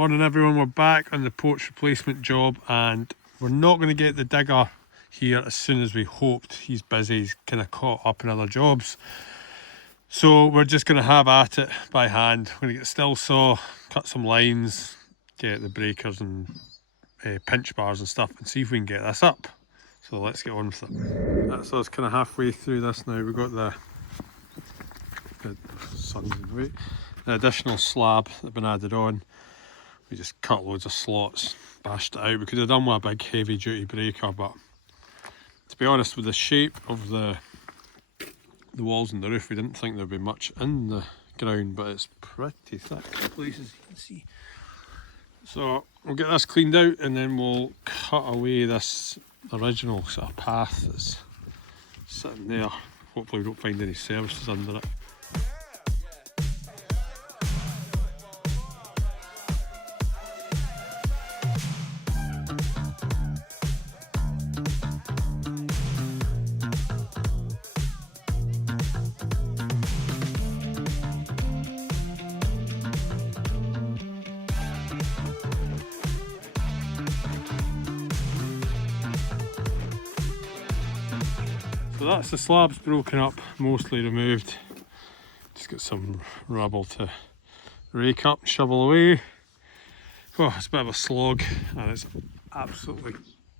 Morning everyone, we're back on the porch replacement job and we're not going to get the digger here as soon as we hoped. He's busy, he's kind of caught up in other jobs. So we're just going to have at it by hand. We're going to get a still saw, cut some lines, get the breakers and pinch bars and stuff and see if we can get this up. So let's get on with it. That's us kind of halfway through this now. We've got the sun's in the way. The additional slab that's been added on. We just cut loads of slots, bashed it out. We could have done with a big heavy duty breaker, but to be honest, with the shape of the walls and the roof, we didn't think there'd be much in the ground, but it's pretty thick places, you can see. So we'll get this cleaned out and then we'll cut away this original sort of path that's sitting there. Hopefully we don't find any services under it. So that's the slabs broken up, mostly removed. Just got some rubble to rake up, shovel away. Oh, it's a bit of a slog and it's absolutely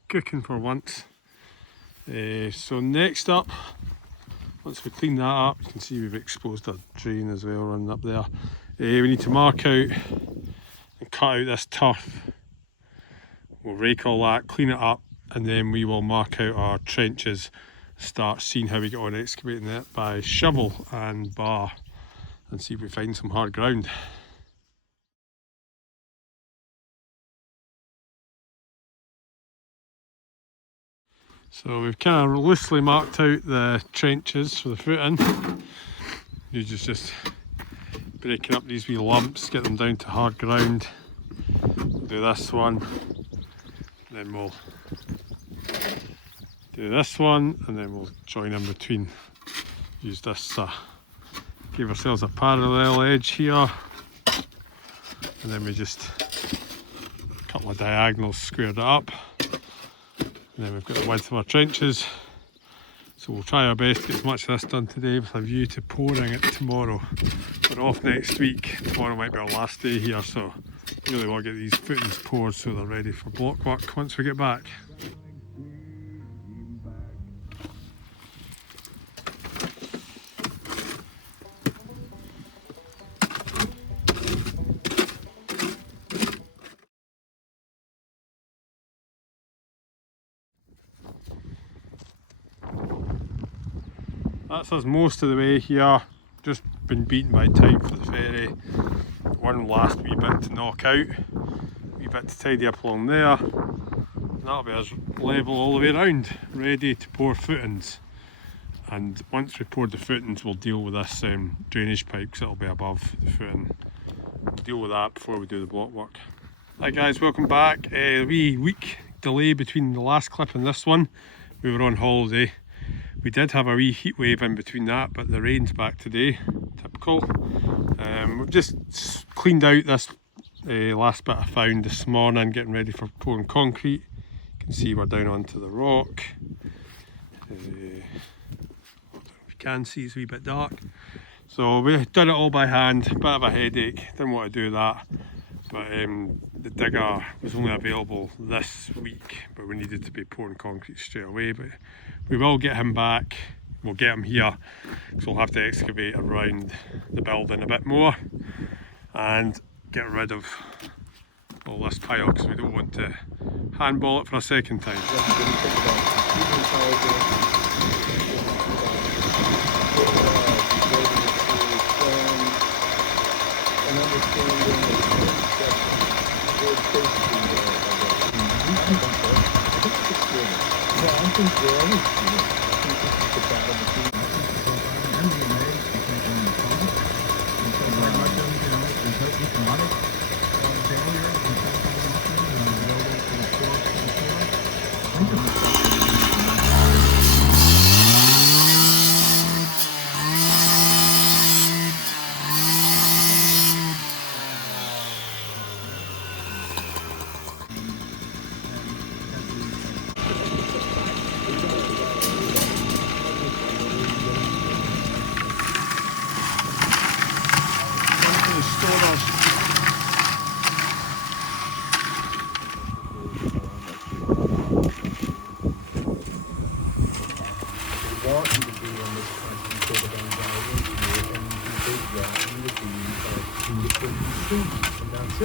cooking for once. So next up, once we clean that up, you can see we've exposed a drain as well running up there. We need to mark out and cut out this turf. We'll rake all that, clean it up, and then we will mark out our trenches. Start seeing how we get on excavating it by shovel and bar and see if we find some hard ground. So we've kind of loosely marked out the trenches for the footing. You're just breaking up these wee lumps, get them down to hard ground. We'll do this one, then we'll do this one, and then we'll join in between. Use this, give ourselves a parallel edge here, and then we just a couple of diagonals, squared it up, and then we've got the width of our trenches. So we'll try our best to get as much of this done today with a view to pouring it tomorrow. We're off next week. Tomorrow might be our last day here, so we really want to get these footings poured so they're ready for block work once we get back. That's us most of the way here, just been beaten by time for the ferry. One last wee bit to knock out, wee bit to tidy up along there, and that'll be us level all the way around, ready to pour footings. And once we pour the footings, we'll deal with this drainage pipe because it'll be above the footing. We'll deal with that before we do the block work. Hi guys, welcome back. A wee week delay between the last clip and this one. We were on holiday. We did have a wee heat wave in between that, but the rain's back today, typical. We've just cleaned out this last bit I found this morning, getting ready for pouring concrete. You can see we're down onto the rock. We can see it's a wee bit dark. So we done it all by hand, bit of a headache, didn't want to do that. But the digger was only available this week, but we needed to be pouring concrete straight away. But we will get him back, we'll get him here, because we'll have to excavate around the building a bit more and get rid of all this pile, because we don't want to handball it for a second time.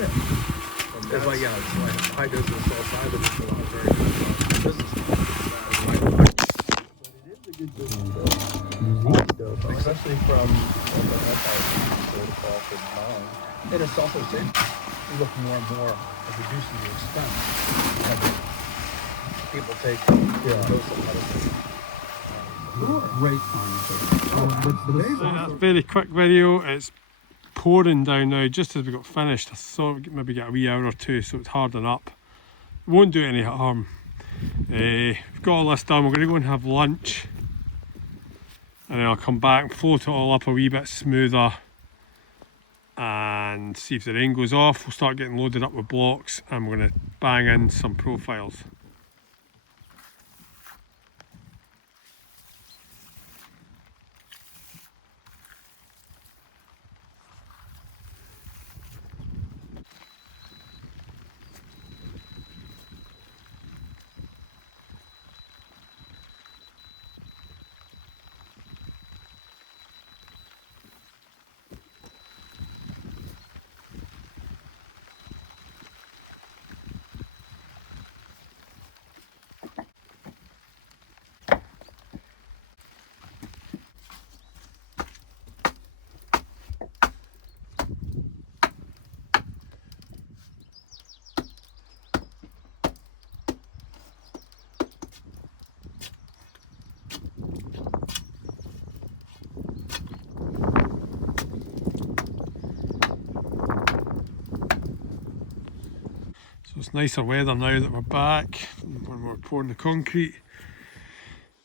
it. It's like, yeah, it's like high dose of salt side, but it's a lot of very good business. But it is a good business though. Especially from the anti-Crawford mine. And it's also safe. You look more and more at reducing the expense. People take dose of medicine. Great That's a very quick video. It's pouring down now just as we got finished. I thought we'd maybe get a wee hour or two so it's harden up. It won't do any harm. We've got all this done. We're going to go and have lunch and then I'll come back and float it all up a wee bit smoother and see if the rain goes off. We'll start getting loaded up with blocks and we're going to bang in some profiles. So it's nicer weather now that we're back when we're pouring the concrete.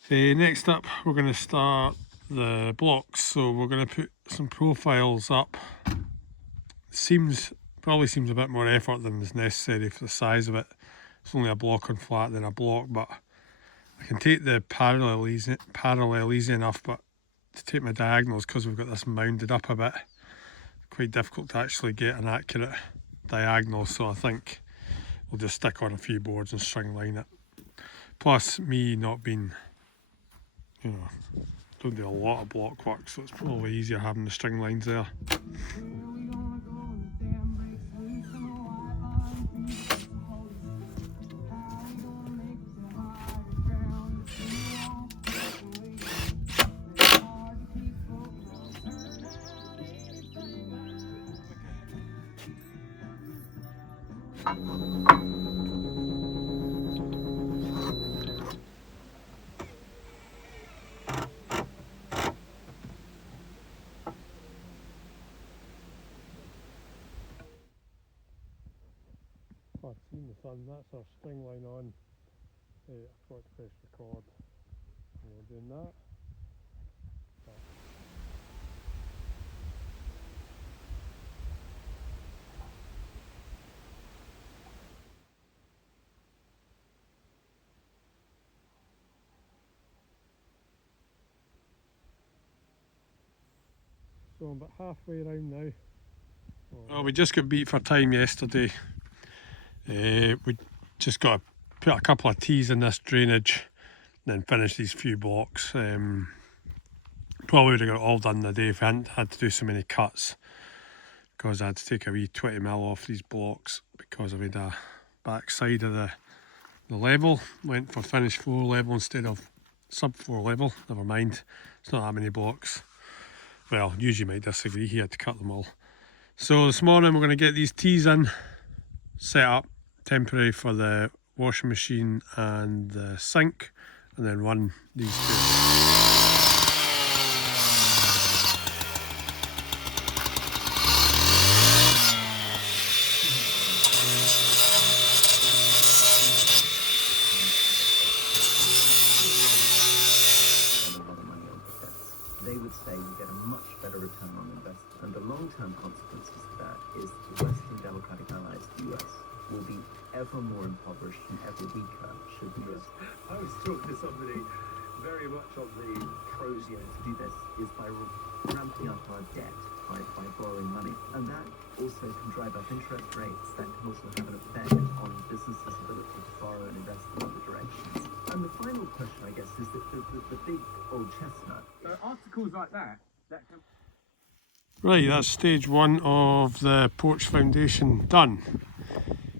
Next up we're going to start the blocks, so we're going to put some profiles up. Probably seems a bit more effort than is necessary for the size of it. It's only a block on flat than a block, but I can take the parallel easy enough, but to take my diagonals, because we've got this mounded up a bit, quite difficult to actually get an accurate diagonal, so I think we'll just stick on a few boards and string line it. Plus, me not being, don't do a lot of block work, so it's probably easier having the string lines there. I've seen the sun, that's our string line on. I forgot to press record. And we're doing that. So I'm about halfway around now. Well, we just got beat for time yesterday. We just got to put a couple of tees in this drainage and then finish these few blocks. Probably would have got it all done the day if I hadn't had to do so many cuts, because I had to take a wee 20mm off these blocks because I had a back side of the level. Went for finish floor level instead of sub floor level. Never mind, it's not that many blocks. Well, usually might disagree, he had to cut them all. So this morning we're going to get these tees in, set up temporary for the washing machine and the sink, and then run these two. They would say you get a much better return on investment. And the long-term consequences of that is the Western democratic allies, the US, will be ever more impoverished and ever weaker should the US. I was talking to somebody very much on the pros To do this is by ramping up our debt, by borrowing money. And that also can drive up interest rates. That can also have an effect on businesses' ability to borrow and invest in other directions. And the final question, I guess, is that the big old chestnut. articles like that can... Right, that's stage one of the porch foundation done.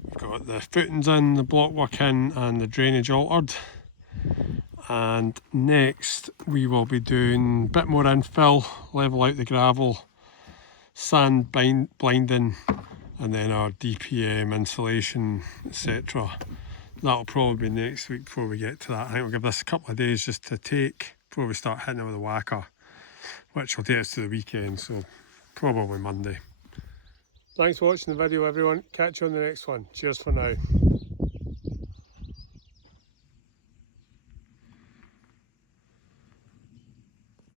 We've got the footings in, the blockwork in and the drainage altered. And next we will be doing a bit more infill, level out the gravel, sand blinding, and then our DPM insulation, etc. That'll probably be next week before we get to that. I think we'll give this a couple of days just to take before we start hitting it with a whacker, which will take us to the weekend, so probably Monday. Thanks for watching the video everyone, catch you on the next one. Cheers for now.